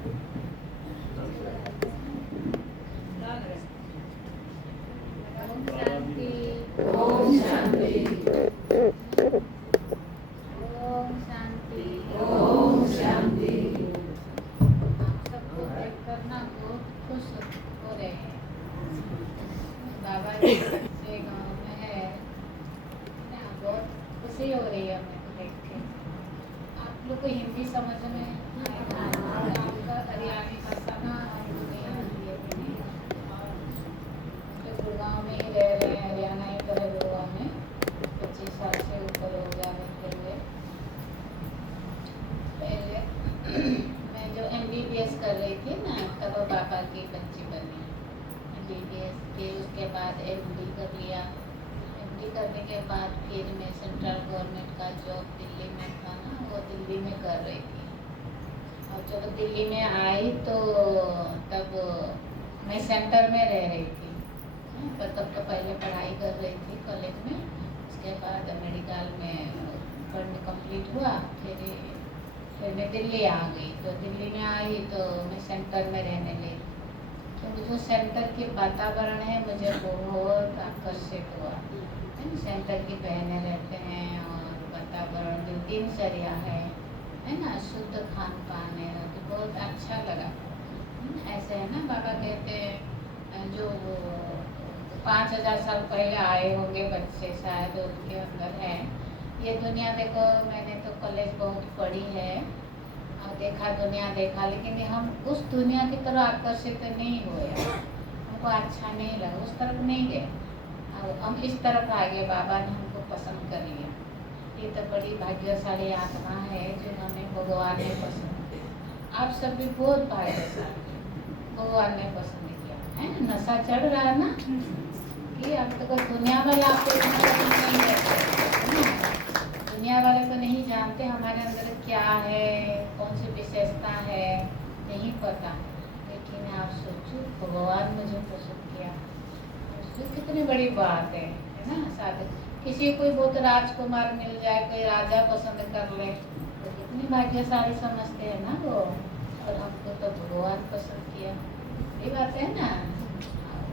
ओम शांति। ओम शांति। ओम शांति। आप सबको देखकर ना बहुत खुश हो रहे हैं। बाबा जी से गाँव में है ना, बहुत खुशी हो रही है हमें को देख के। आप लोग को हिंदी समझ में आपका हरियाणी भाषा ना हमको नहीं आती है कि नहीं। तो गुड़गांव में ही रह रहे हैं, हरियाणा ही तो है गुड़गांव में। 25 साल से ऊपर हो गया रहते हुए। पहले मैं जो MBBS कर रही थी ना, तब पापा की बच्ची बनी। MBBS के उसके बाद MD कर लिया। MD करने के बाद फिर मैं सेंट्रल गवर्नमेंट का जॉब दिल्ली में था ना, वो दिल्ली में कर रही थी। और जब दिल्ली में आई तो तब मैं सेंटर में रह रही थी, पर तब तो पहले पढ़ाई कर रही थी कॉलेज में। उसके बाद मेडिकल में पढ़ने कंप्लीट हुआ, फिर मैं दिल्ली आ गई। तो दिल्ली में आई तो मैं सेंटर में रहने लगी, क्योंकि जो सेंटर के वातावरण है मुझे बहुत आकर्षित हुआ। सेंटर की बहनें रहते हैं और वातावरण जो दिनचर्या है ना, शुद्ध खान पान है, तो बहुत अच्छा लगा। ऐसे है ना, बाबा कहते हैं जो 5000 साल पहले आए होंगे बच्चे, शायद उनके अंदर है ये दुनिया। देखो मैंने तो कॉलेज बहुत पढ़ी है और देखा, दुनिया देखा, लेकिन हम उस दुनिया की तरफ आकर्षित नहीं हुए। हमको अच्छा नहीं लगा, उस तरफ नहीं गए। और हम इस तरफ आ गए, बाबा ने हमको पसंद कर लिया। ये तो बड़ी भाग्यशाली आत्मा है जो हमें भगवान ने पसंद किया। आप सब भी बहुत भाग्यशाली, भगवान ने पसंद किया है ना। नशा चढ़ रहा है ना कि अब तक दुनिया वाले आपको नहीं रहते, दुनिया वाले तो नहीं जानते हमारे अंदर क्या है, कौन सी विशेषता है, नहीं पता। लेकिन आप सोचो, भगवान मुझे पसंद किया, तो कितनी बड़ी बात है ना। शायद किसी कोई बहुत राजकुमार मिल जाए, कोई राजा पसंद कर ले, तो कितनी भाग्यशाली समझते हैं ना वो। और हमको तो भगवान पसंद किया, ये बात है ना।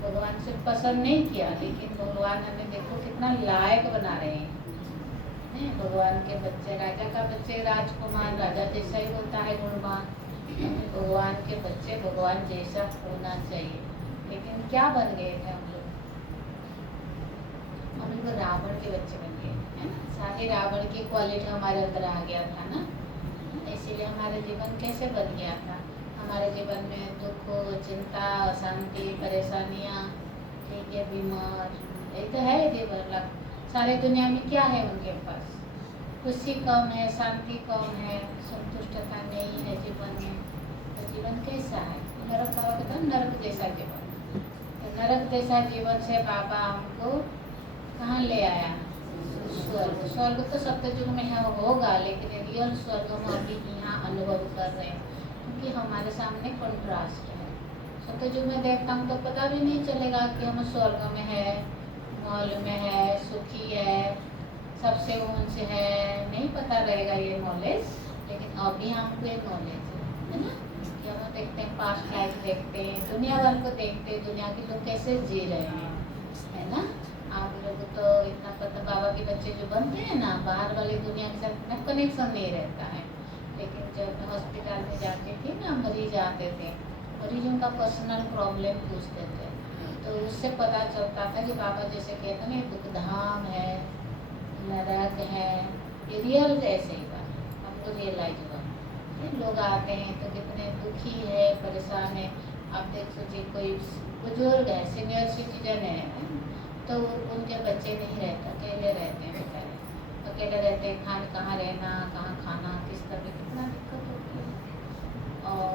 भगवान से पसंद नहीं किया, लेकिन भगवान हमें देखो कितना लायक बना रहे हैं। भगवान के बच्चे, राजा का बच्चे राजकुमार, राजा जैसा ही होता है गुणवान। भगवान के बच्चे भगवान जैसा होना चाहिए। लेकिन क्या बन गए थे हम लोग रावण के बच्चे बन गए, है ना। सारी रावण की क्वालिटी हमारे अंदर आ गया था ना, इसीलिए हमारा जीवन कैसे बन गया था। हमारे जीवन में दुख, चिंता, अशांति, परेशानियाँ, ठीक है, बीमार, ये तो है जीवन। सारे दुनिया में क्या है उनके पास, खुशी कम है, शांति कम है, संतुष्टता नहीं है जीवन में। तो जीवन कैसा है, नरक। बाबा कहता है नरक जैसा जीवन। तो नरक जैसा जीवन से बाबा हमको कहाँ ले आया, स्वर्ग। स्वर्ग तो सत्ययुग में है, होगा, लेकिन रियल स्वर्ग हम अभी यहाँ अनुभव कर रहे हैं, क्योंकि हमारे सामने कंट्रास्ट है। सत्ययुग में देखता हूँ तो पता भी नहीं चलेगा कि हम स्वर्ग में है, मॉल में है, सुखी है, सबसे ऊंच है, नहीं पता रहेगा ये नॉलेज। लेकिन अभी हमको ये नॉलेज है ना, कि हम देखते हैं, पास्ट लाइफ देखते हैं, दुनिया भर को देखते हैं, दुनिया के लोग कैसे जी रहे हैं, है ना। आप लोग तो इतना पता, बाबा के बच्चे जो बनते हैं ना, बाहर वाली दुनिया के साथ इतना कनेक्शन नहीं रहता है। लेकिन जब मैं हॉस्पिटल में जाती थी ना, मरीज आते थे, मरीज उनका पर्सनल प्रॉब्लम पूछते थे, तो उससे पता चलता था कि बाबा जैसे कहते हैं दुख धाम है, नरक है, ये रियल ऐसे ही बात हमको रियलाइज हुआ। लोग आते हैं तो कितने दुखी है, परेशान है। आप देख सोचिए, कोई बुजुर्ग है, सीनियर सिटीजन है, तो उनके बच्चे नहीं रहते, अकेले रहते हैं बेचारे, अकेले रहते हैं। कहाँ रहना, कहाँ खाना, किस तरह, कितना दिक्कत होती है। और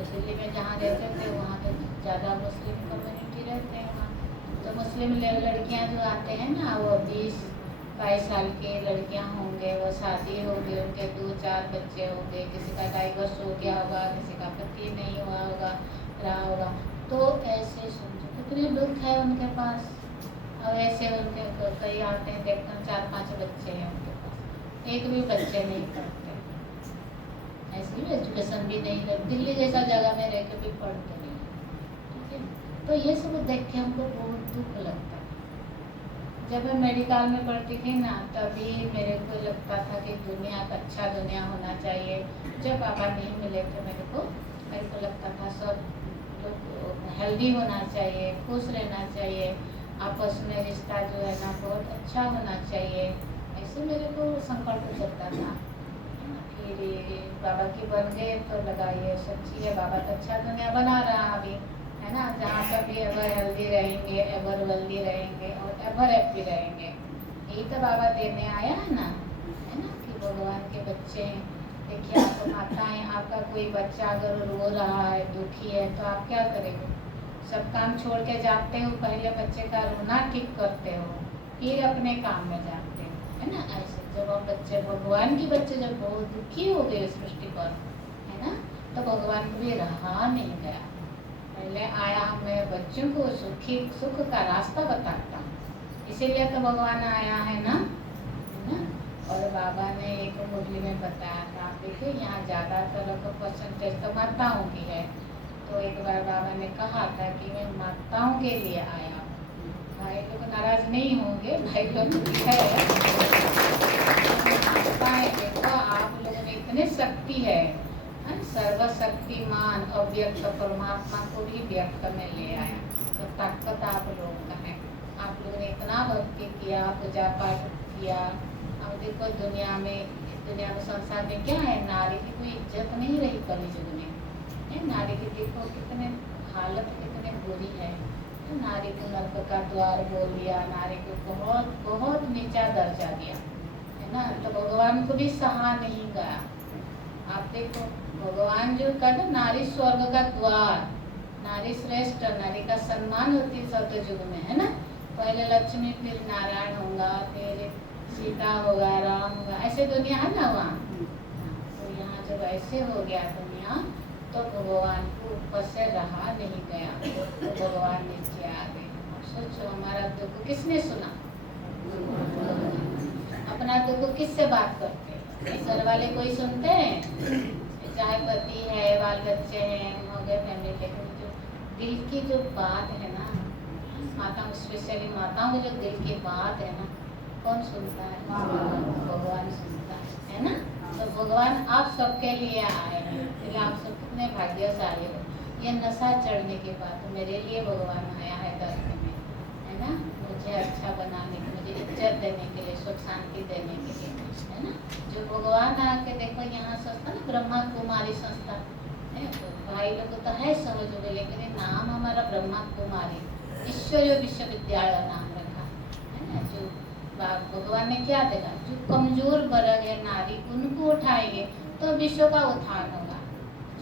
दिल्ली में जहाँ रहते थे वहाँ तो ज़्यादा मुस्लिम कम्युनिटी रहते हैं वहाँ, तो मुस्लिम लड़कियाँ जो आते हैं ना, वो 20-22 साल की लड़कियाँ होंगे, वो शादी होगी, उनके 2-4 बच्चे होंगे, किसी का डाइवर्स हो गया होगा, किसी का पति नहीं हुआ होगा, रहा होगा। तो ऐसे समझो कितने दुख है उनके पास। और ऐसे उनके कई आते हैं, देखते हैं 4-5 बच्चे हैं उनके पास, एक भी बच्चे नहीं करते। ऐसी भी एजुकेशन भी नहीं है, दिल्ली जैसा जगह में रह के भी पढ़ते नहीं, ठीक है। तो ये सब देख के हमको बहुत दुख लगता है। जब मैं मेडिकल में पढ़ती थी ना, तभी मेरे को लगता था कि दुनिया का अच्छा दुनिया होना चाहिए। जब पापा नहीं मिले थे मेरे को लगता था सब लोग हेल्दी होना चाहिए, खुश रहना चाहिए, आपस में रिश्ता जो है ना बहुत अच्छा होना चाहिए, ऐसे मेरे को संकल्प चलता था। फिर बाबा की बन गए तो लगा ये सच्ची है, बाबा तो अच्छा दुनिया बना रहा अभी, है ना, जहाँ सभी एवर हेल्दी रहेंगे, एवर वेल्दी रहेंगे और एवर हैप्पी रहेंगे। यही तो बाबा देने आया है ना, कि भगवान के बच्चे हैं। देखिए आप माताएं, आपका कोई बच्चा अगर रो रहा है, दुखी है, तो आप क्या करेंगे? सब काम छोड़ के जाते हो, पहले बच्चे का रोना ठीक करते हो, फिर अपने काम में जाते हो, है ना। ऐसे जब आप बच्चे, भगवान के बच्चे जब बहुत दुखी हो गए सृष्टि पर, है ना, तो भगवान को भी रहा नहीं गया। पहले आया मैं बच्चों को सुख का रास्ता बताता हूँ, इसीलिए तो भगवान आया है ना। और बाबा ने एक मुरली में बताया था, आप देखिए यहाँ ज़्यादातर परसेंटेज तो माताओं की है। तो एक बार बाबा ने कहा था कि मैं माताओं के लिए आया हूँ। भाई लोग नाराज नहीं होंगे, भाई लोग है, माताएं देखो आप लोगों में इतने शक्ति है, सर्वशक्तिमान अव्यक्त परमात्मा को भी व्यक्त में ले आया, तो ताकत आप लोगों का है। आप लोगों ने इतना भक्ति किया, पूजा पाठ किया। अब देखो दुनिया में संसार में क्या है, नारी की कोई इज्जत नहीं रही कलयुग में, है। नारी की देखो कितने हालत कितने बुरी है, तो नारी को नर्क का द्वार बोल दिया, नारी को बहुत बहुत नीचा दर्जा दिया, है ना। तो भगवान को भी सहा नहीं गया। आप देखो भगवान जो कहते नारी स्वर्ग का द्वार, नारी श्रेष्ठ, नारी का सम्मान होती है सतयुग में, है ना। पहले लक्ष्मी, फिर नारायण होगा, फिर सीता होगा, राम होगा, ऐसे दुनिया है ना वहाँ। तो यहाँ जब ऐसे हो गया दुनिया, तो भगवान को ऊपर से रहा नहीं गया, तो भगवान नीचे आ गए। सोचो हमारा दुख किसने सुना? अपना दुख किससे बात करते? घर वाले कोई सुनते हैं? चाहे पति है, बाल बच्चे हैं, मगर फैमिली, लेकिन जो दिल की जो बात है ना, माताओं स्पेशली माताओं की जो दिल की बात है ना, कौन सुनता है? भगवान सुनता है ना। तो भगवान आप सबके लिए आए हैं, इसलिए आप सब कितने भाग्यशाली हो। ये नशा चढ़ने के बाद मेरे लिए भगवान आया है दर्द में, है ना, मुझे अच्छा बनाने के, मुझे इज्जत देने के लिए, सुख शांति देने के लिए, है ना। जो भगवान आके देखो यहाँ संस्था ना, ब्रह्मा कुमारी संस्था है, तो भाई लोग तो है समझोगे, लेकिन नाम हमारा ब्रह्मा कुमारी ईश्वरीय विश्वविद्यालय नाम रखा है ना। जो भगवान ने क्या देखा, जो कमजोर वर्ग है नारी, उनको उठाएंगे तो विश्व का उत्थान होगा।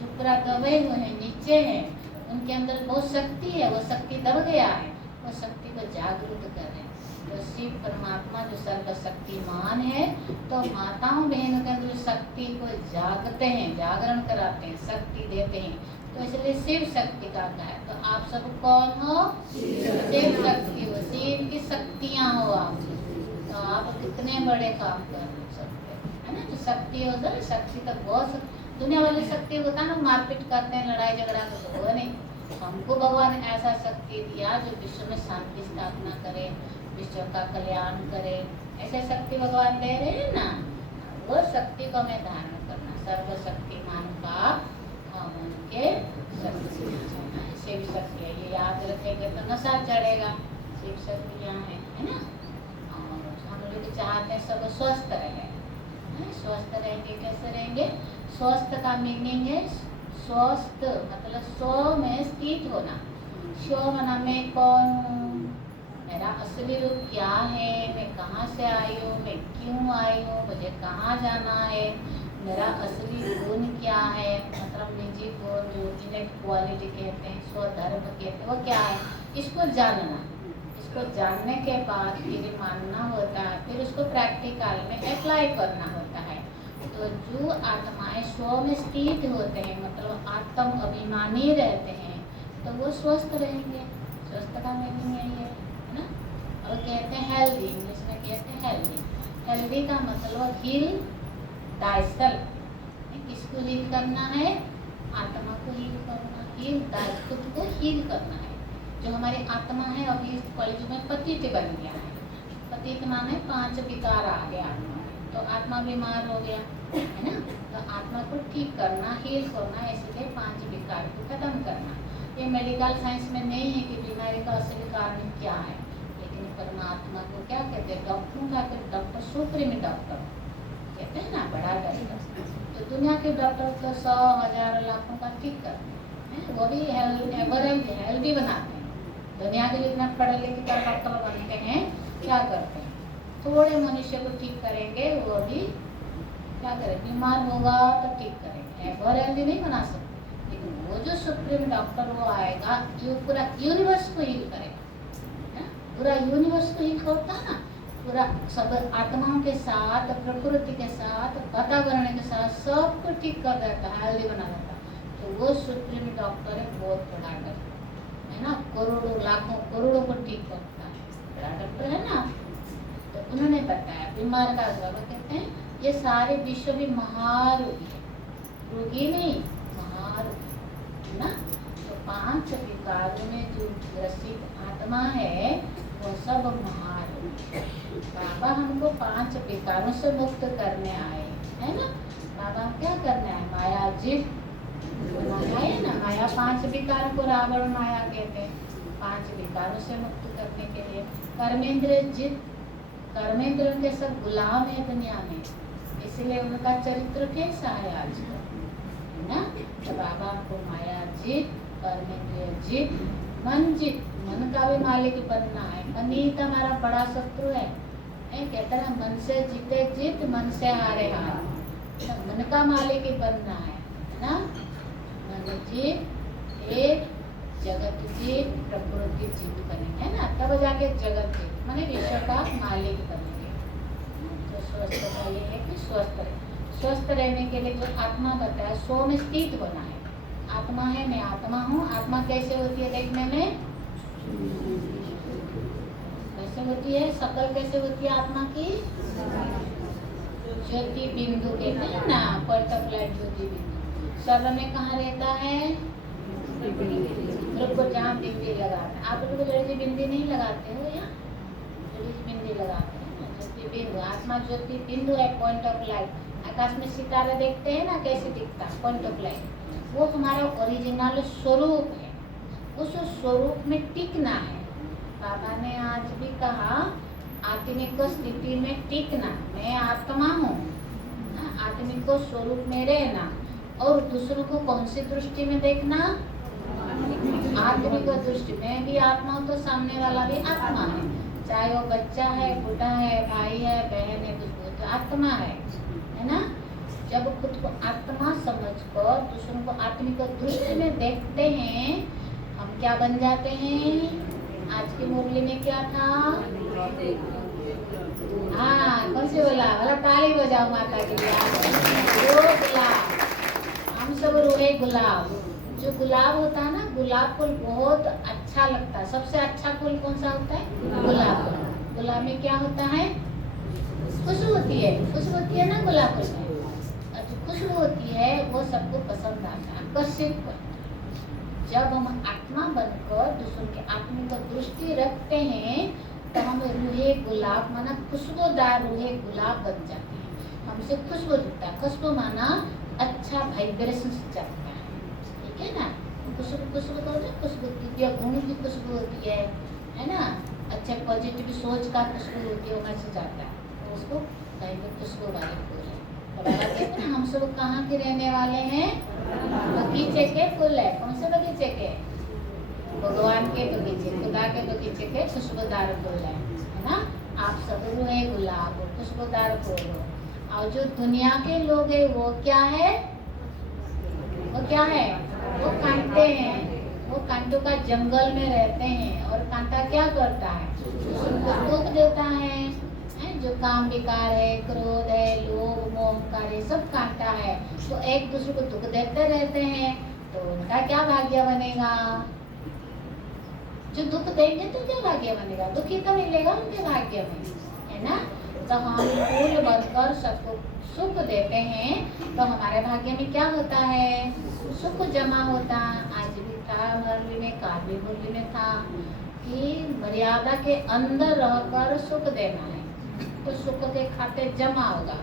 जो पूरा दबे हुए हैं, नीचे हैं, उनके अंदर बहुत शक्ति है, वो शक्ति दब गया है, वो शक्ति को जागरूक करें। तो शिव परमात्मा जो सर्वशक्तिमान है, तो माताओं बहनों के अंदर शक्ति को जागते हैं, जागरण कराते हैं, शक्ति देते हैं, तो इसलिए शिव शक्ति का है। तो आप सब कौन हो? शिव शक्ति हो, शिव की शक्तियाँ हो आप। तो आप कितने बड़े काम कर सकते है ना। जो शक्ति हो सर, शक्ति तक बहुत दुनिया वाली शक्ति होता है ना, मारपीट करते हैं, लड़ाई झगड़ा तो होगा नहीं। हमको भगवान ऐसा शक्ति दिया जो विश्व में शांति स्थापना करे, विश्व का कल्याण करे, ऐसे शक्ति भगवान दे रहे हैं ना। वो शक्ति को हमें धारण करना, सर्वशक्तिमान का हम उनके शक्ति, शिव शक्ति है, ये याद रखेंगे तो नशा चढ़ेगा। शिव शक्ति यहाँ है ना। और हम लोग चाहते हैं सब स्वस्थ रहे, स्वस्थ रहेंगे, कैसे रहेंगे? स्वस्थ का मीनिंग है स्वस्थ मतलब स्व में स्थित होना। स्व मना मैं कौन हूँ, मेरा असली रूप क्या है, मैं कहाँ से आई हूँ, मैं क्यों आई हूँ, मुझे कहाँ जाना है, मेरा असली गुण क्या है, मतलब निजी गुण जो इनेट क्वालिटी कहते हैं, स्वधर्म कहते हैं, वो क्या है, इसको जानना। इसको जानने के बाद फिर मानना होता है, फिर उसको प्रैक्टिकल में अप्लाई करना होता है। तो जो आत्माएं स्व में स्थित होते हैं, मतलब आत्म अभिमानी रहते हैं, तो वो स्वस्थ रहेंगे। स्वस्थ का मीनिंग यही है ना। और कहते हैं हेल्दी, इंग्लिश में कहते हैं हेल्दी। हेल्दी का मतलब हील thyself, किसको हील करना है? आत्मा को हील करना, खुद को हील करना है। जो हमारी आत्मा है अभी इस कलयुग में पतित बन गया है। पतित माने 5 विकार आ गया आत्मा में, तो आत्मा बीमार हो गया है ना। तो आत्मा को ठीक करना, हील करना, इसलिए 5 विकार को खत्म करना। ये मेडिकल साइंस में नहीं है कि बीमारी का असली कारण क्या है, लेकिन परमात्मा को क्या कहते हैं? डॉक्टरों का डॉक्टर सुप्रीम डॉक्टर कहते हैं ना, बड़ा डॉक्टर। तो दुनिया के डॉक्टर तो 100 1000 लाखों का ठीक करते हैं, वो भी हेल्दी बनाते हैं। दुनिया के जितना पढ़े लिखे का डॉक्टर बनते हैं, क्या करते हैं? थोड़े मनुष्य को ठीक करेंगे, वो भी क्या करें? बीमार होगा तो ठीक करेंगे, एवर हेल्दी नहीं बना सकते। लेकिन वो जो सुप्रीम डॉक्टर वो आएगा, जो पूरा यूनिवर्स को हील करेगा, पूरा यूनिवर्स को हील करता है ना, पूरा सब आत्माओं के साथ, प्रकृति के साथ, वातावरण के साथ सबको ठीक कर देता है, हेल्दी बना देता है। तो वो सुप्रीम डॉक्टर है, बहुत बड़ा डॉक्टर है ना, करोड़ों लाखों करोड़ों को ठीक करता है, बड़ा डॉक्टर है ना। तो उन्होंने बताया बीमार का जवाब कहते हैं ये सारे विश्व भी महारोगी है, रोगी नहीं महारोगी है ना। तो 5 विकारों में जो ग्रसित आत्मा है वो सब महारोगी। बाबा हमको 5 विकारों से मुक्त करने आए है ना। बाबा क्या करना है? माया जित बनाया है ना, माया 5 विकारों को रावण माया कहते हैं। 5 विकारों से मुक्त करने के लिए कर्मेंद्र जित, कर्मेंद्र के सब गुलाम है दुनिया में, इसलिए उनका चरित्र कैसा है आजकल है ना। तो बाबा को माया जीत, कर्मेंद्रिय जीत, मन जीत, मन का भी मालिक बनना है। मन ही तो हमारा बड़ा शत्रु है, कहते हैं मन से जीते जीत, मन से हारे हार। तो मन का मालिक ही बनना है ना। मन जीत, एक जगत जीत, प्रकृति जीत बनेंगे ना, तब जाके जगत जीत माने विश्व का मालिक बनेंगे। तो स्वस्थ का ये है कि स्वस्थ रहे। स्वस्थ रहने के लिए जो आत्मा बताया 100 में स्थित होना है। आत्मा है, मैं आत्मा हूँ। आत्मा कैसे होती है देखने में? कैसे होती है? शकल कैसे होती है आत्मा की? ज्योति बिंदु कहते हैं ना, पॉइंट ऑफ लाइट ज्योति बिंदु। शरीर में कहाँ रहता है? को जहाँ बिंदी लगाते हैं। आप लोग लड़की बिंदी नहीं लगाते हो या लड़की बिंदी लगाते हैं ना। ज्योति बिंदु, आत्मा ज्योति बिंदु है, पॉइंट ऑफ लाइट। आकाश में सितारे देखते हैं ना, कैसे दिखता है? Point of light. वो हमारा ओरिजिनल स्वरूप है, उस स्वरूप में टिकना है। बाबा ने आज भी कहा आत्मिक स्थिति में टिकना। मैं आत्मा हूँ, आत्मिक स्वरूप में रहना। और दूसरों को कौन सी दृष्टि में देखना? आत्मिक दृष्टि में। भी आत्मा हो तो सामने वाला भी आत्मा है, चाहे वो बच्चा है, बूढ़ा है, भाई है, बहन है, कुछ तो आत्मा है ना। जब खुद को आत्मा समझकर दूसरों को आत्मिक दृष्टि में देखते हैं, हम क्या बन जाते हैं? आज की मुरली में क्या था? हाँ, कौन से बोला? ताली बजाओ माता के लिए। वो गुलाब, हम सब रोए गुलाब। जो गुलाब होता है ना, गुलाब फूल बहुत अच्छा लगता है। सबसे अच्छा फूल कौन सा होता है? गुलाब। गुलाब में क्या होता है? खुशबू होती है, खुशबू होती है ना गुलाब फूल में। जो खुशबू होती है वो सबको पसंद आता है, आकर्षित करता है। जब हम आत्मा बनकर दूसरों के आत्मिक दृष्टि रखते हैं तो हम रूहे गुलाब माना खुशबूदार रूहे गुलाब बन जाते हैं। हमसे खुशबू दिखता है। खुशबू माना अच्छा वाइब्रेशन चलता है, ठीक है ना। खुशबू खुशबू तो खुशबू दिव्य गुण की खुशबू होती है ना। अच्छे पॉजिटिव सोच का खुशबू होती है, वो मैसेज आता है, तो उसको कहेंगे खुशबू वाले फूल है। तो बाबा कहते हैं हम सब कहाँ के रहने वाले हैं? बगीचे के फूल है। कौन से बगीचे के? भगवान के बगीचे, खुदा के बगीचे के खुशबूदार फूल है ना। आप सब रूहे गुलाब हो, खुशबूदार फूल हो। और जो दुनिया के लोग है वो क्या है? वो क्या है? वो कांटे हैं। वो कांटों का जंगल में रहते हैं। और कांटा क्या करता है? उनको दुख देता है। जो काम विकार है, क्रोध है, लोभ मोह अहंकार है, सब कांटा है। तो एक दूसरे को दुख देते रहते हैं, तो उनका क्या भाग्य बनेगा? जो दुख देंगे तो क्या भाग्य बनेगा? दुखी तो मिलेगा उनके भाग्य में, है ना। तो हम फूल बनकर सबको सुख देते हैं, तो हमारे भाग्य में क्या होता है? सुख जमा होता। आज भी था मुरली में, काल भी मुरली में था कि मर्यादा के अंदर रहकर सुख देना है, तो सुख के खाते जमा होगा।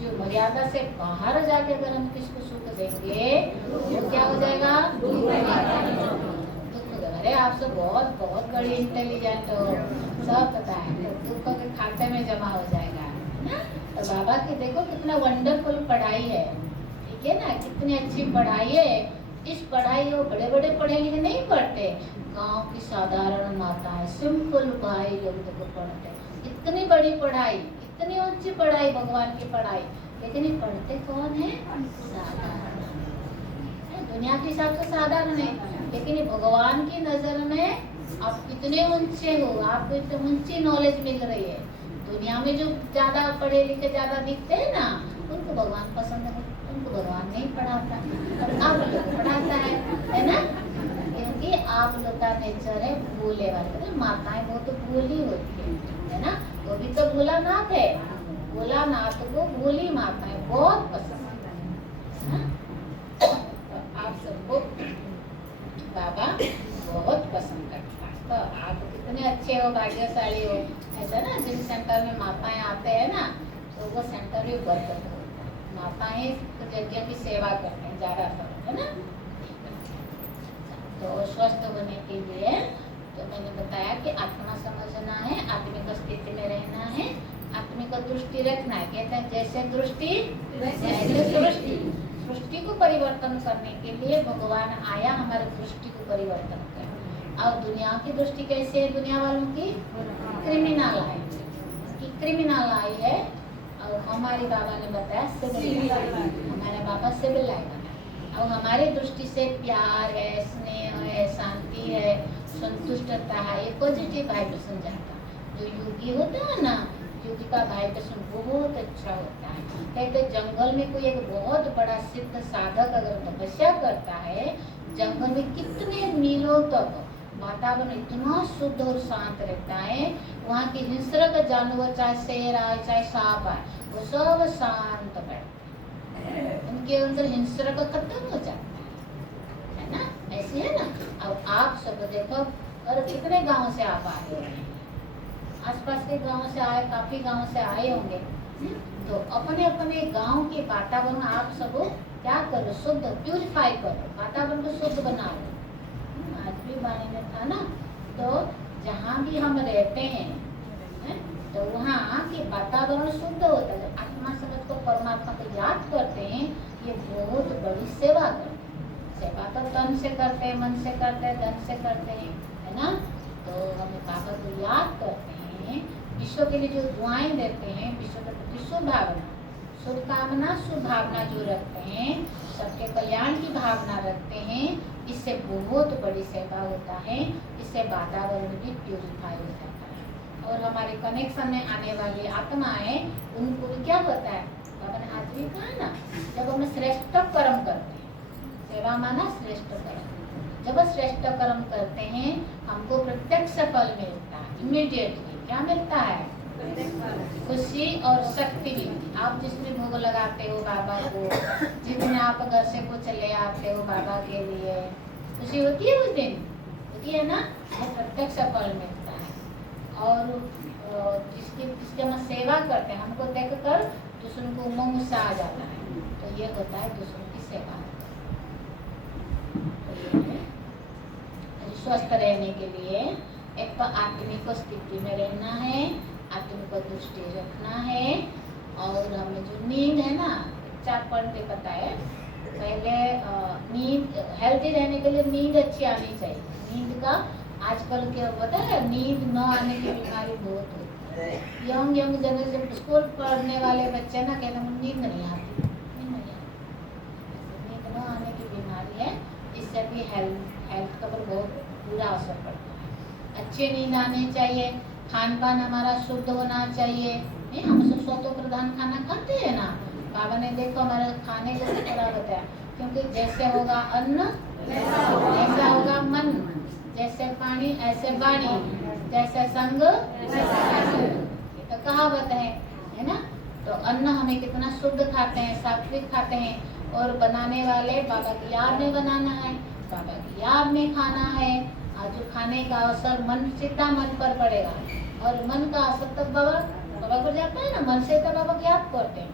जो मर्यादा से बाहर जाके अगर हम किसको सुख देंगे तो क्या हो जाएगा? अरे आप सब बहुत बहुत बड़ी इंटेलिजेंट हो, सब पता है, तो दुख के खाते में जमा हो जाएगा ना। तो बाबा की देखो कितना वंडरफुल पढ़ाई है, ठीक है ना, कितनी अच्छी पढ़ाई है। इस पढ़ाई को बड़े बड़े पढ़े लिखे नहीं पढ़ते, गांव की साधारण माताएं, सिंपल भाई लोग देखो पढ़ते। इतनी बड़ी पढ़ाई, इतनी ऊंची पढ़ाई, भगवान की पढ़ाई, लेकिन ये पढ़ते कौन है? साधारण। दुनिया के हिसाब से साधारण है, लेकिन ये भगवान की नजर में आप कितने ऊंचे हो, आपको इतनी ऊंची नॉलेज मिल रही है। दुनिया में जो ज्यादा पढ़े लिखे ज्यादा दिखते हैं ना, उनको भगवान पसंद है, उनको भगवान नहीं पढ़ाता, और आप लोग को पढ़ाता है ना। क्योंकि आप लोग का नेचर है भूले वाले। माताएं बहुत तो भूली होती है ना, वो भी तो भोलानाथ है। भोलानाथ को भोली माताएं बहुत पसंद है ना। आप सबको बाबा बहुत पसंद करता है, तो आप कितने अच्छे हो, भाग्यशाली हो। ऐसा ना जिन सेंटर में माताएं आते हैं ना, तो वो सेंटर भी बरकत होता है। माताएं यज्ञ की सेवा करते हैं ज्यादातर, है ना। तो स्वस्थ होने के लिए तो मैंने बताया कि आत्मा समझना है, आत्मिक स्थिति में रहना है, आत्मिक दृष्टि रखना है। कहते हैं जैसे दृष्टि वैसे सृष्टि। सृष्टि को परिवर्तन करने के लिए भगवान आया हमारे दृष्टि को परिवर्तन कर। और दुनिया की दृष्टि कैसे है? दुनिया वालों की क्रिमिनल आई कि क्रिमिनल आई है, और हमारे बाबा ने बताया सिविल। हमारे बाबा सिविल आई बनाए, और हमारी दृष्टि से प्यार है, स्नेह है, शांति है, संतुष्टता है, ये पॉजिटिव वाइब्रेशन जाता। जो योगी होता है ना, योगी का वाइब्रेशन बहुत अच्छा होता है। कहते जंगल में कोई एक बहुत बड़ा सिद्ध साधक अगर तपस्या करता है, जंगल में कितने मीलों तक वातावरण इतना शुद्ध और शांत रहता है, वहाँ की हिंसक जानवर चाहे शेर आए चाहे सांप आए, वो सब शांत बैठते हैं, उनके अंदर हिंसक खत्म हो जाता है ना। ऐसे है ना। अब आप सब देखो, और कितने गांव से आप आए हो, आसपास के गांव से आए, काफी गांव से आए होंगे, तो अपने अपने गांव के वातावरण आप सब क्या करो, शुद्ध प्यूरिफाई करो, वातावरण को शुद्ध बना लो। आज भी बाणी में था ना, तो जहाँ भी हम रहते हैं तो वहाँ के वातावरण शुद्ध होता है। आत्मा समझ को परमात्मा को याद करते हैं, ये बहुत बड़ी सेवा करते हैं। सेवा तो तन से करते हैं, मन से करते हैं, धन से करते हैं, है ना। तो हम बाबा को याद करते हैं, विश्व के लिए जो दुआएं देते हैं, विश्व के प्रति शुभ भावना, शुभ कामना, शुभ भावना जो रखते हैं, सबके कल्याण की भावना रखते हैं, इससे बहुत बड़ी सेवा होता है। इससे वातावरण भी प्यूरिफाई हो जाता है, और हमारे कनेक्शन में आने वाली आत्माएं, उनको भी क्या होता है, बाबा ने आज भी कहा ना, जब हम श्रेष्ठ कर्म करते हैं, सेवा माना श्रेष्ठ कर्म, जब श्रेष्ठ कर्म करते हैं हमको प्रत्यक्ष फल मिलता है, इमीडिएटली। क्या मिलता है? खुशी और शक्ति मिलती। आप जिसमें भोग लगाते हो बाबा को, जितने आप घर से कुछ ले आते हो बाबा के लिए, खुशी होती है उस दिन, होती है ना, वो प्रत्यक्ष फल मिलता है। और जिसके हम सेवा करते हैं, हमको देख कर दूसरों को उमंग उत्साह आ जाता है, तो ये होता है दूसरों की सेवा। स्वस्थ रहने के लिए एक तो आत्मिक स्थिति में रहना है, आत्मिक दृष्टि रखना है, और हमें जो नींद है ना, 4 पॉइंट पता है। पहले नींद, हेल्दी रहने के लिए नींद अच्छी आनी चाहिए। नींद का आजकल क्या पता है, नींद न आने की बीमारी बहुत होती है। यंग जनरेशन, स्कूल पढ़ने वाले बच्चे ना कहते हैं नींद नहीं आती, नींद न आने की बीमारी है। इससे भी हेल्थ का पर बहुत बुरा असर पड़ता है। अच्छी नींद आनी चाहिए, खान पान हमारा शुद्ध होना चाहिए। नहीं, हम सब सत्व प्रधान खाना खाते हैं ना, बाबा ने देखो हमारे खाने को थोड़ा बताया, क्योंकि जैसे होगा अन्न ऐसा होगा मन, जैसे पानी ऐसे वाणी, जैसे संग तो कहावत है। है ना। तो अन्न हमें कितना शुद्ध खाते हैं, सात्विक खाते हैं, और बनाने वाले बाबा की याद में बनाना है, बाबा की याद में खाना है। और जो खाने का असर मन सीधा मन पर पड़ेगा, और मन का असर तब बाबा पर जाता है ना, मन से तो बाबा की याद करते हैं।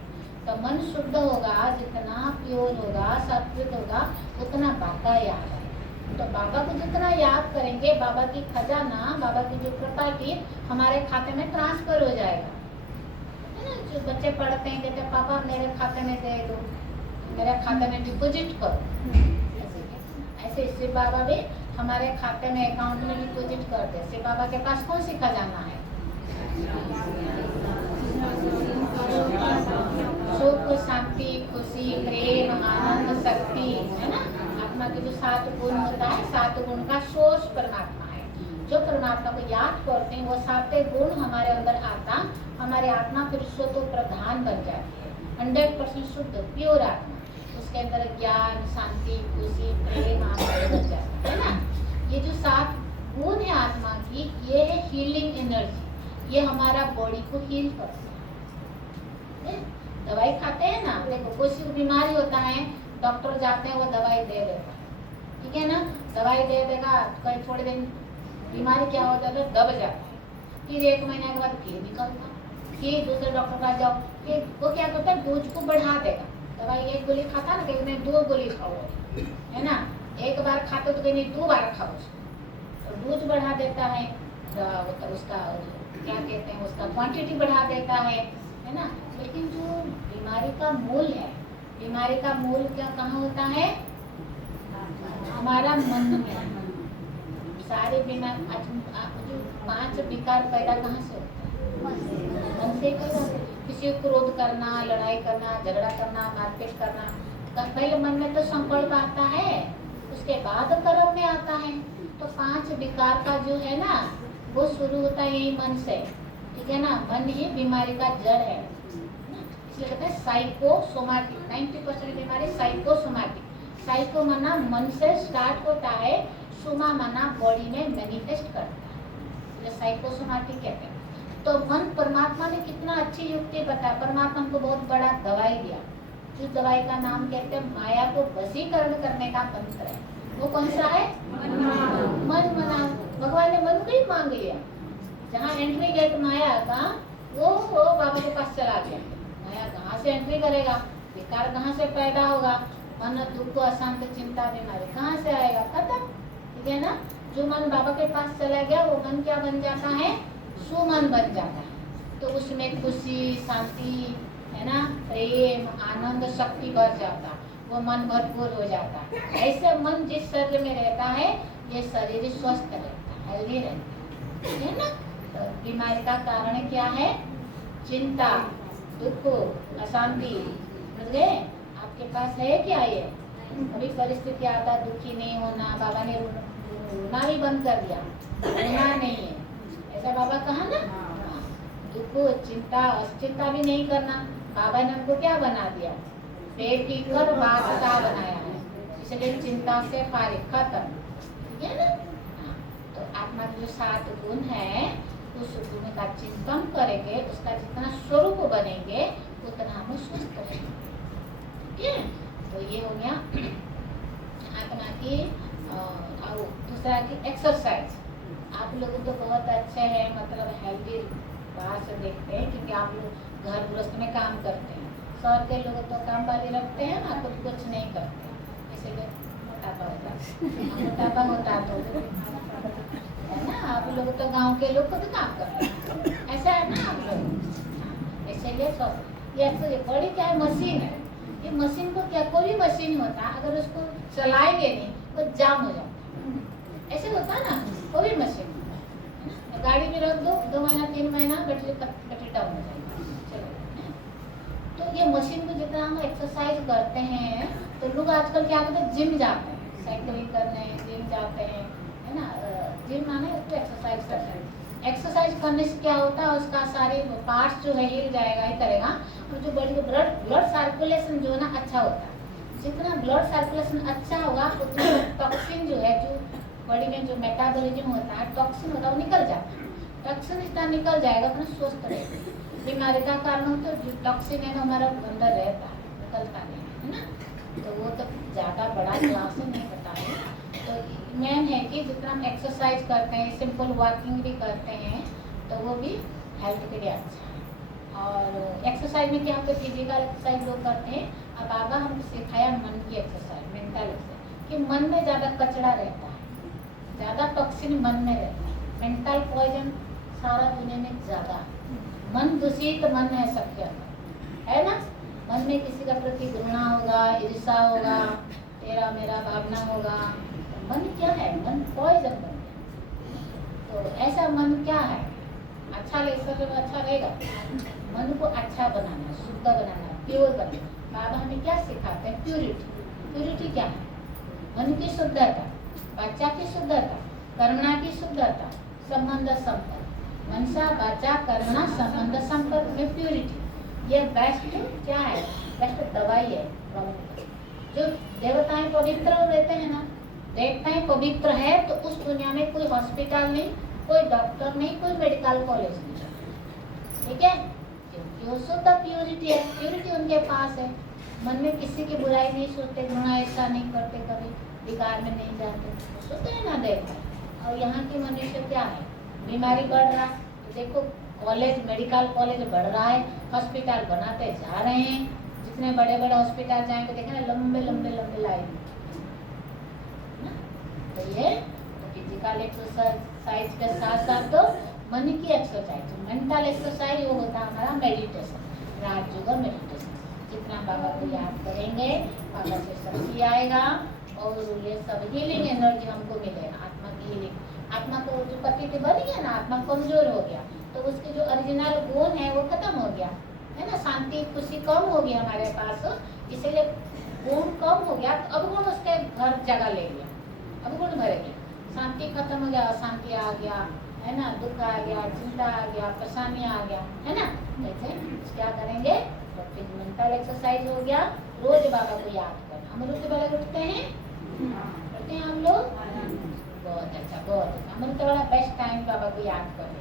तो मन शुद्ध होगा, जितना प्योर होगा, सात्विक होगा, उतना बाबा याद है। तो बाबा को जितना याद करेंगे, बाबा की खजाना, बाबा की जो प्रॉपर्टी हमारे खाते में ट्रांसफर हो जाएगा, है ना। जो बच्चे पढ़ते हैं, कहते हैं पापा मेरे खाते में दे दो, मेरे खाते में डिपॉजिट करो, ऐसे इससे बाबा भी हमारे खाते में, अकाउंट में डिपॉजिट कर दे। इससे बाबा के पास कौन सी खजाना है? सुख, शांति, खुशी, प्रेम, आनंद, शक्ति, है ना। आत्मा के जो 7 गुण होता है, 7 गुण का सोर्स परमात्मा है। जो परमात्मा को याद करते हैं, वो 7 गुण हमारे अंदर आता, हमारी आत्मा फिर स्वतो प्रधान बन जाती है, 100% शुद्ध प्योर आत्मा। उसके अंदर ज्ञान, शांति, खुशी, प्रेम, आनंद बन जाता है ना। ये जो 7 गुण है आत्मा की, ये है हीलिंग एनर्जी। ये हमारा बॉडी को हील करता है। दवाई खाते हैं ना, देखो कोई सी बीमारी होता है, डॉक्टर जाते हैं, वो दवाई दे देता है, ठीक है ना। दवाई दे देगा, कहीं थोड़े दिन बीमारी क्या होता है, दब जाता है, फिर 1 महीने के बाद फिर निकलता, फिर दूसरे डॉक्टर के पास जाओ, फिर वो क्या करता है, डोज को बढ़ा देगा। दवाई 1 गोली खाता ना, कहीं नहीं 2 गोली खाओ, है ना। एक बार खाते तो कहीं 2 बार खाओ, तो डोज बढ़ा देता है, तो उसका क्या कहते हैं, उसका क्वांटिटी बढ़ा देता है ना। लेकिन जो बीमारी का मूल है, बीमारी का मूल क्या कहाँ होता है? हमारा मन में। सारे बीमार जो 5 विकार पैदा कहाँ से होता है? मन से पैदा होता है। किसी को क्रोध करना, लड़ाई करना, झगड़ा करना, मारपीट करना, पहले मन में तो संकल्प आता है, उसके बाद कर्म में आता है। तो 5 विकार का जो है ना, वो शुरू होता है यही मन से, ठीक है ना। मन ही बीमारी का जड़ है, इसलिए कहते हैं साइकोसोमैटिक। 90% बीमारी साइकोसोमैटिक। साइको माना मन से स्टार्ट होता है, सोमा माना बॉडी में मैनिफेस्ट करता है, इसलिए साइकोसोमैटिक कहते हैं। तो मन, परमात्मा ने कितना अच्छी युक्ति बताया। परमात्मा को बहुत बड़ा दवाई दिया, जिस दवाई का नाम कहते हैं माया को वशीकरण करने का मंत्र है। वो कौन सा है? मन मना। भगवान ने मन को ही मांग लिया। जहाँ एंट्री गेट माया का, वो बाबा के पास चला गया। माया कहाँ से एंट्री करेगा? विकार कहाँ से पैदा होगा? मन, दुख, अशांत, चिंता, बीमारी कहाँ से आएगा? खत्म, ठीक है ना। जो मन बाबा के पास चला गया, वो मन क्या बन जाता है? सुमन बन जाता है। तो उसमें खुशी, शांति, है ना, प्रेम, आनंद, शक्ति भर जाता, वो मन भरपूर हो जाता है। ऐसे मन जिस शरीर में रहता है, ये शरीर स्वस्थ रहता है, हेल्दी रहता है ना। तो बीमारी का कारण क्या है? चिंता, दुख, अशांति। समझ गए? आपके पास है क्या ये? अभी परिस्थिति आता दुखी नहीं होना, बाबा ने रोना भी बंद कर दिया, रोना नहीं है, ऐसा बाबा कहा ना। दुख, चिंता, चिंता भी नहीं करना। बाबा ने हमको क्या बना दिया? बेफिक्र बादशाह बनाया है, इसलिए चिंता से फारिग, खत्म, ठीक है ना। तो आत्मा के जो 7 गुण है, उस गुण का चिंतन करेंगे, उसका जितना स्वरूप बनेंगे, उतना हम स्वस्थ रहेंगे, ठीक है। तो ये हो गया आत्मा की। और दूसरा की एक्सरसाइज। आप लोग तो बहुत अच्छे हैं, मतलब हेल्दी बाहर से देखते हैं, क्योंकि आप लोग घर गृहस्थ में काम करते हैं। शहर के लोग तो काम वाली रखते हैं ना, कुछ नहीं करते, इसीलिए मोटापा होता है। मोटापा होता तो है ना। आप लोग तो गांव के लोग खुद काम करते हैं, ऐसा है ना आप लोग। इसीलिए ये बड़ी क्या है, मशीन है। ये मशीन को क्या, कोई भी मशीन होता है, अगर उसको चलाएंगे नहीं तो जाम हो जाता है, ऐसे होता है ना। कोई भी मशीन गाड़ी में रख दो, 2 महीना 3 महीना बैटरी डाउन हो जाएगी, चलो। तो ये मशीन को जितना हम एक्सरसाइज करते हैं, तो लोग आजकल क्या करते हैं, जिम जाते हैं, साइकिलिंग करने जिम जाते हैं, है ना। जिम माने उसको एक्सरसाइज करते हैं। एक्सरसाइज करने से क्या होता है, उसका सारे पार्ट्स जो है हिल जाएगा, ही करेगा। और जो बॉडी का ब्लड सर्कुलेशन जो है ना, अच्छा होता है। जितना ब्लड सर्कुलेशन अच्छा होगा, उतना टॉक्सिन जो है, जो बॉडी में जो मेटाबॉलिज्म होता है, टॉक्सिन होता है, वो निकल जाता है। टॉक्सिन जितना निकल जाएगा, अपना स्वस्थ रहेगा। बीमारी का कारण हो तो टॉक्सिन है हमारा अंदर रहता है, निकलता नहीं है ना। तो वो तो ज़्यादा बड़ा क्लास में नहीं बताए। तो मेन है कि जितना हम एक्सरसाइज करते हैं, सिंपल वॉकिंग भी करते हैं, तो वो भी हेल्थ के लिए अच्छा है। और एक्सरसाइज में क्या होता है, फिजिकल एक्सरसाइज लोग करते हैं। अब बाबा हमने सिखाया मन की एक्सरसाइज, मेंटल एक्सरसाइज, कि मन में ज़्यादा कचरा रहता है, ज़्यादा टॉक्सिन मन में रहता है, मेंटल पॉइजन सारा दुनिया में ज़्यादा है। मन दूषित मन है सबके अंदर, है ना। मन में किसी का प्रति घृणा होगा, ईर्ष्या होगा, तेरा मेरा भावना होगा। तो मन क्या है, मन पॉइजन बन गया। तो ऐसा मन क्या है, अच्छा अच्छा रहेगा। मन को अच्छा बनाना, शुद्ध बनाना, प्योर बनाना। बाबा हमें क्या सिखाते हैं, प्योरिटी। प्योरिटी क्या है, मन की शुद्धता, वाचा की शुद्धता, कर्मणा की शुद्धता, संबंध संपर्क। मनसा वाचा कर्मणा संबंध संपर्क में प्योरिटी, ये बेस्ट क्या है, बेस्ट दवाई है प्रॉब्लम। जो देवताएं पवित्र रहते हैं ना, देवताएं पवित्र है तो उस दुनिया में कोई हॉस्पिटल नहीं, कोई डॉक्टर नहीं, कोई मेडिकल कॉलेज नहीं, ठीक है। क्योंकि वो शुद्ध प्योरिटी है, प्योरिटी उनके पास है। मन में किसी की बुराई नहीं सोचते, गुणा ऐसा नहीं करते, कभी विकार में नहीं जाते, शुद्ध है ना देवता। और यहाँ की मनुष्य क्या है, बीमारी बढ़ रहा है। तो देखो कॉलेज, मेडिकल कॉलेज बढ़ रहा है, हॉस्पिटल बनाते जा रहे हैं। जितने बड़े बड़े हॉस्पिटल जाएंगे देखना लंबे लंबे लंबे लाइन। तो ये फिजिकल एक्सरसाइज के साथ साथ तो मन की एक्सरसाइज, मेंटल एक्सरसाइज वो होता है हमारा मेडिटेशन, राजयोग मेडिटेशन। जितना बाबा को याद करेंगे बाबा से शक्ति आएगा और ये सब हीलिंग एनर्जी हमको मिलेगा, आत्मा की हीलिंग। आत्मा को जो पतित बन गया ना, आत्मा कमजोर हो गया तो उसके जो ओरिजिनल गुण है वो खत्म हो गया, है ना। शांति खुशी कम हो गई हमारे पास, इसलिए गुण कम हो गया तो अवगुण उसके घर जगह ले लिया, अवगुण भर गया। शांति खत्म हो गया, अशांति आ गया, है ना, दुख आ गया, चिंता आ गया, परेशानी आ गया, है ना। जैसे क्या करेंगे, तो फिर मेंटल एक्सरसाइज हो गया, रोज बाबा को याद करना। अमृत वाले उठते हैं, करते हैं हम लोग, बहुत अच्छा, बहुत अच्छा। अमृत वाला बेस्ट टाइम बाबा को याद करें।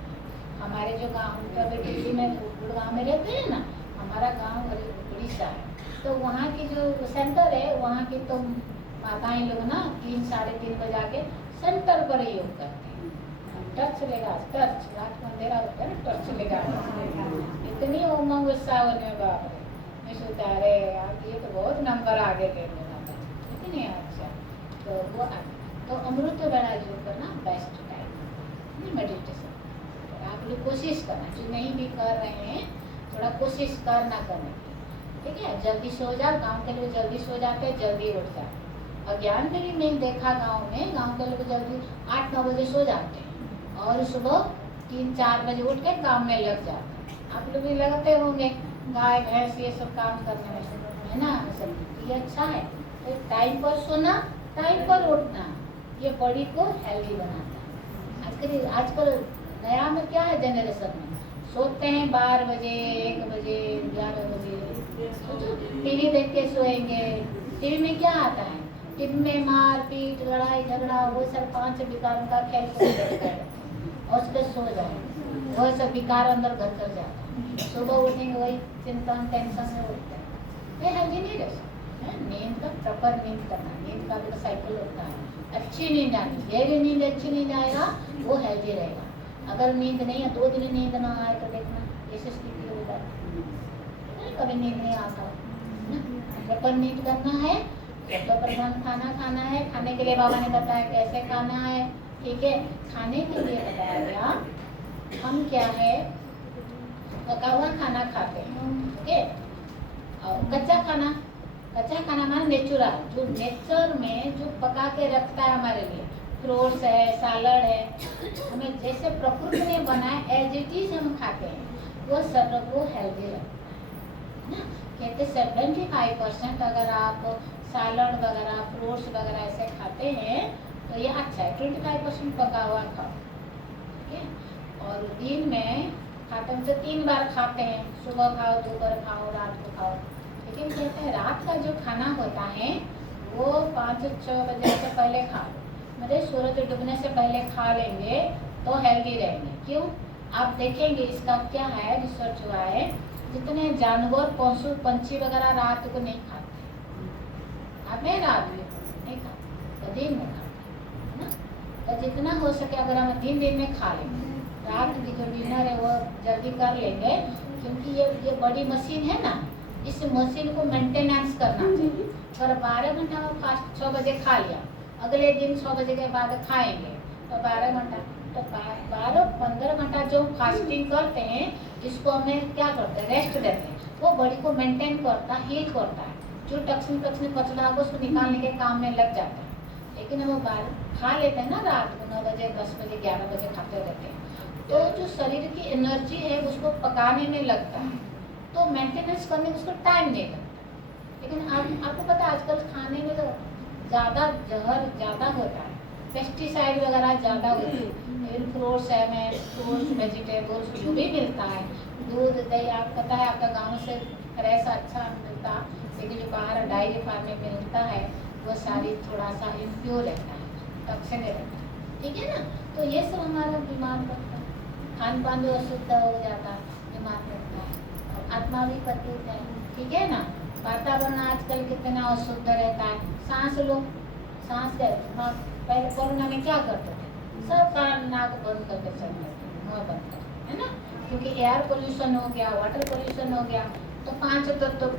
हमारे जो गाँव दिल्ली में गुड़गांव में रहते हैं ना, हमारा गाँव उड़ीसा है, तो वहाँ की जो सेंटर है वहाँ की तो माताएं लोग ना 3 साढ़े 3 बजे आके सेंटर पर योग करते हैं। टर्च लेगा, टर्च रात को अंधेरा होता है ना, टर्च लेगा, इतनी उमंग उत्साह होने, बाप रे। मैं सोचा अरे यार ये तो बहुत नंबर आगे ले लेना था, इतनी अच्छा। तो वो तो अमृत बेला योग करना बेस्ट टाइम मेडिटेशन। आप लोग कोशिश करना, जो नहीं भी कर रहे हैं थोड़ा कोशिश करना करने की, ठीक है। जल्दी सो जाओ, गांव के लोग जल्दी सो जाते हैं, जल्दी उठ जाते। अज्ञान में भी नहीं देखा गांव में, गांव के लोग जल्दी 8-9 बजे सो जाते हैं और सुबह 3-4 बजे उठ के काम में लग जाते हैं। आप लोग भी लगते होंगे गाय भैंस ये सब काम करने में, है ना। सब ये अच्छा है, तो टाइम पर सोना, टाइम पर उठना, ये बॉडी को हेल्दी बनाता है। आजकल नया में क्या है, जनरेशन में सोते हैं 12 बजे, 1 बजे, 11 बजे, टीवी देख के सोएंगे। टीवी में क्या आता है, टीवी में मार पीट, लड़ाई झगड़ा, वो सब 5 विकारों का खेल खेलते हैं और उसके सो जाए, वो सब विकार अंदर घर कर जाता है। सुबह उठेंगे वही चिंता टेंशन में उठते हैं, ये हेल्दी नहीं रह सकते। नींद का प्रॉपर नींद करना, नींद का भी तो साइकिल होता है। अच्छी नींद आनी, गहरी नींद अच्छी नींद आएगा वो हेल्दी रहेगा। अगर नींद नहीं है, 2 दिन नींद ना आए तो देखना ऐसी स्थिति हो जाती है, कभी नींद नहीं आता। प्रॉपर नींद करना है, प्रॉपर प्रधान खाना खाना है। खाने के लिए बाबा ने बताया कैसे खाना है, ठीक है। खाने के लिए बताया गया हम क्या है, पका हुआ खाना खाते हैं, ठीक है। और कच्चा खाना माना नेचुरल, जो नेचर में जो पका के रखता है हमारे लिए, फ्रूट्स है, सैलड है, हमें जैसे प्रकृति ने बनाया एज इट इज हम खाते हैं, वो शरीर को हेल्दी रखता है ना। कहते 75% अगर आप सैलड वगैरह, फ्रूट्स वगैरह ऐसे खाते हैं तो ये अच्छा है। 25% पका हुआ खाओ, ठीक है। और दिन में खाते हैं तो 3 बार खाते हैं, सुबह खाओ, दोपहर खाओ, रात को खाओ। लेकिन कहते हैं रात का जो खाना होता है वो 5-6 बजे से पहले खाओ, मतलब सूरज डूबने से पहले खा लेंगे तो हेल्दी रहेंगे। क्यों, आप देखेंगे इसका क्या है, रिसर्च हुआ है, जितने जानवर पशु पंछी वगैरह रात को नहीं खाते, आप नहीं रात में नहीं खाते तो दिन में खाते है ना। तो जितना हो सके अगर हम दिन में खा लेंगे, रात की जो डिनर है वो जल्दी कर लेंगे, क्योंकि ये बड़ी मशीन है ना, इस मशीन को मेंटेनेंस करना चाहिए। अगर 12 घंटा में फास्ट 6 बजे खा लिया, अगले दिन 6 बजे के बाद खाएंगे तो 12 घंटा, तो 12-15 घंटा जो फास्टिंग करते हैं इसको हमें क्या करते हैं, रेस्ट देते हैं, वो बॉडी को मेंटेन करता है, हील करता है, जो टक्सिन कचरा को उसको निकालने के काम में लग जाता है। लेकिन हम वो खा लेते हैं ना रात को 9 बजे 10 बजे 11 बजे खाते रहते हैं, तो जो शरीर की एनर्जी है उसको पकाने में लगता है, तो मेंटेनेंस करने में उसको टाइम नहीं लगता। लेकिन आपको पता है आजकल खाने में तो ज़्यादा जहर ज़्यादा होता है, पेस्टिसाइड वगैरह ज़्यादा होते हैं, फ्रूट्स है में फ्रूट्स वेजिटेबल्स जो भी मिलता है, दूध दही आप पता है आपका गांव से फ्रेश अच्छा मिलता, लेकिन जो बाहर डायरी फार्म में मिलता है वो सारी थोड़ा सा इम्प्योर रहता है, टॉक्सिन रहता है, ठीक है ना। तो ये सब हमारा बीमार पड़ता है, खान पान भी अशुद्ध हो जाता है, बीमार पड़ता है, और आत्मा भी पतित है, ठीक है ना। वातावरण आजकल कितना अशुद्ध रहता है, सांस लो, सांस पहले कोरोना में क्या करते थे, सब कान नाक बंद करके चलते थे, मुँह बंद करके, है ना, क्योंकि एयर पोल्यूशन हो गया, वाटर पोल्यूशन हो गया, तो 5 तत्व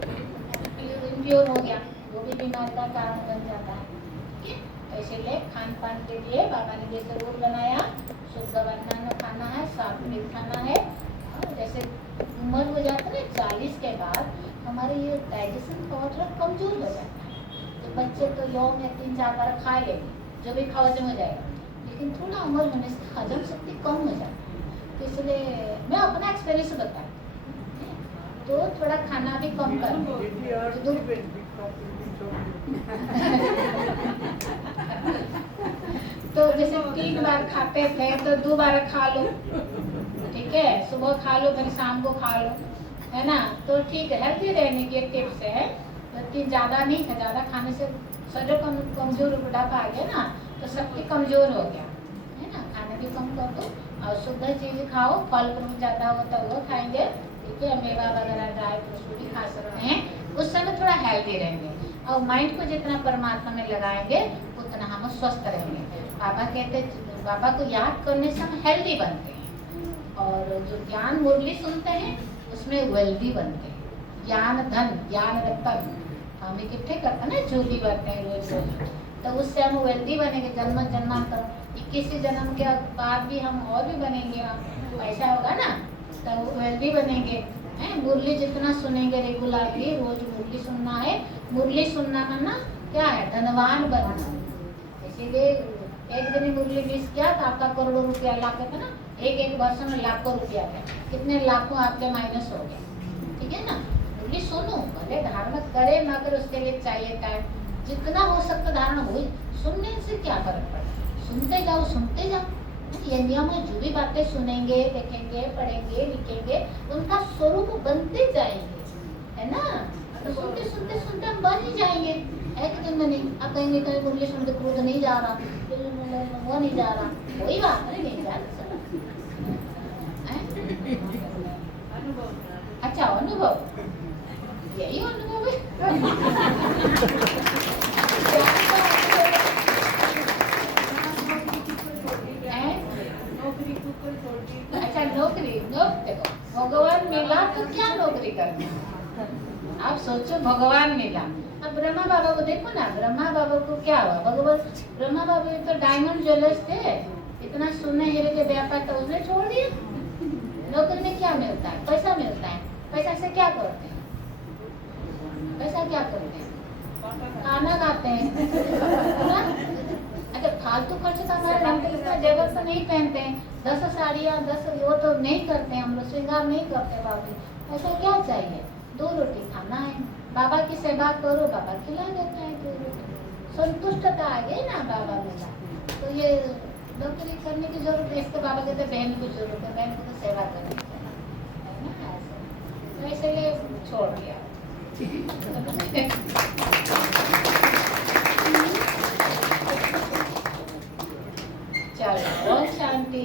इम्प्योर हो गया, वो भी बीमारी का कारण बन जाता है, ठीक है। तो इसीलिए खान पान के लिए बाबा ने जैसे रूल बनाया, शुद्ध अन्न खाना है, सात्विक खाना है, और जैसे उम्र हो जाता है ना 40 के बाद हमारे ये डाइजेशन पावर थोड़ा कमजोर हो जाता है, तो बच्चे तो यौम में 3-4 बार खा लेंगे, जो भी खाओ हजम हो जाएगा, लेकिन थोड़ा उम्र होने से हजम शक्ति कम हो जाती है, तो इसलिए मैं अपना एक्सपीरियंस बताती हूँ, तो थोड़ा खाना भी कम कर तो जैसे 3 बार खाते थे तो 2 बार खा लो, ठीक है, सुबह खा लो फिर शाम को खा लो, है ना, तो ठीक है, हेल्थी रहने की टिप्स है। तो ज़्यादा नहीं था, ज़्यादा खाने से शरीर कमजोर बुढ़ापा आ गया ना, तो शक्ति कमजोर हो गया, है ना, खाना भी कम कर दो और शुद्ध चीज़ खाओ, फल फ्रूट ज़्यादा हो तो वो खाएंगे, ठीक है, मेवा वगैरह ड्राई फ्रूट भी खा सकते हैं, उस समय थोड़ा हेल्दी रहेंगे, और माइंड को जितना परमात्मा में लगाएंगे उतना हम स्वस्थ रहेंगे। बाबा कहते, बाबा को याद करने से हम हेल्दी बनते हैं, और जो ज्ञान मुरली सुनते हैं उसमें वेल्दी बनते हैं, ज्ञान धन ज्ञान रत्न हम इकट्ठे करते हैं ना, झोली भरते हैं रोज रोज, तो उससे हम वेल्दी बनेंगे, जन्म जन्मांतर 21 जन्म के बाद भी हम और भी बनेंगे, हम ऐसा होगा ना, तो वेल्दी बनेंगे, हैं। मुरली जितना सुनेंगे रेगुलरली, रोज मुरली सुनना है, मुरली सुनना माना क्या है, धनवान बनना, इसीलिए एक दिन मुरली मिस किया तो आपका करोड़ों रुपया लाते थे ना, एक वर्ष में लाखों रुपया है, कितने लाखों आपके माइनस हो गए, ठीक है ना। मुरली सुनो, भले धारण करे ना करे उसके लिए चाहिए टाइम, जितना हो सकता धारण हो, सुनने से क्या फर्क पड़ता, सुनते जाओ सुनते जाओ, ये नियम है, जो भी बातें सुनेंगे देखेंगे पढ़ेंगे लिखेंगे उनका स्वरूप बनते जाएंगे, है ना, तो सुनते सुनते सुनते हम बन ही जाएंगे, एक दिन में नहीं। अब कहेंगे कहीं मुरली सुनते क्रोध नहीं जा रहा, वो नहीं जा रहा, कोई बात नहीं जा रहा, अच्छा अनुभव, यही अनुभव है। अच्छा नौकरी, देखो भगवान मिला तो क्या नौकरी करना, आप सोचो भगवान मिला, अब ब्रह्मा बाबा को देखो ना, ब्रह्मा बाबा को क्या हुआ, भगवान ब्रह्मा बाबा तो डायमंड ज्वेलर्स थे, इतना सोने हीरे के व्यापार तो उसने छोड़ दिया। नौकरी में क्या मिलता है, पैसा मिलता है, पैसा से क्या करते हैं, पैसा क्या करते हैं, खाना खाते हैं, अच्छा फालतू खर्च तो हमारे ढंग से इतना जगह तो नहीं पहनते हैं, 10 साड़ियाँ 10 वो तो नहीं करते हम लोग, श्रृंगार नहीं करते बाबू, ऐसा क्या चाहिए, 2 रोटी खाना है, बाबा की सेवा करो, बाबा खिला देता है 2 रोटी, संतुष्टता आ गई ना बाबा मिला, तो ये नौकरी करने की जरूरत है, इसके बाबा कहते बहन को जरूरत है, बहन को तो सेवा करनी है ना, ऐसे तो इसलिए छोड़ दिया। चलो, शांति।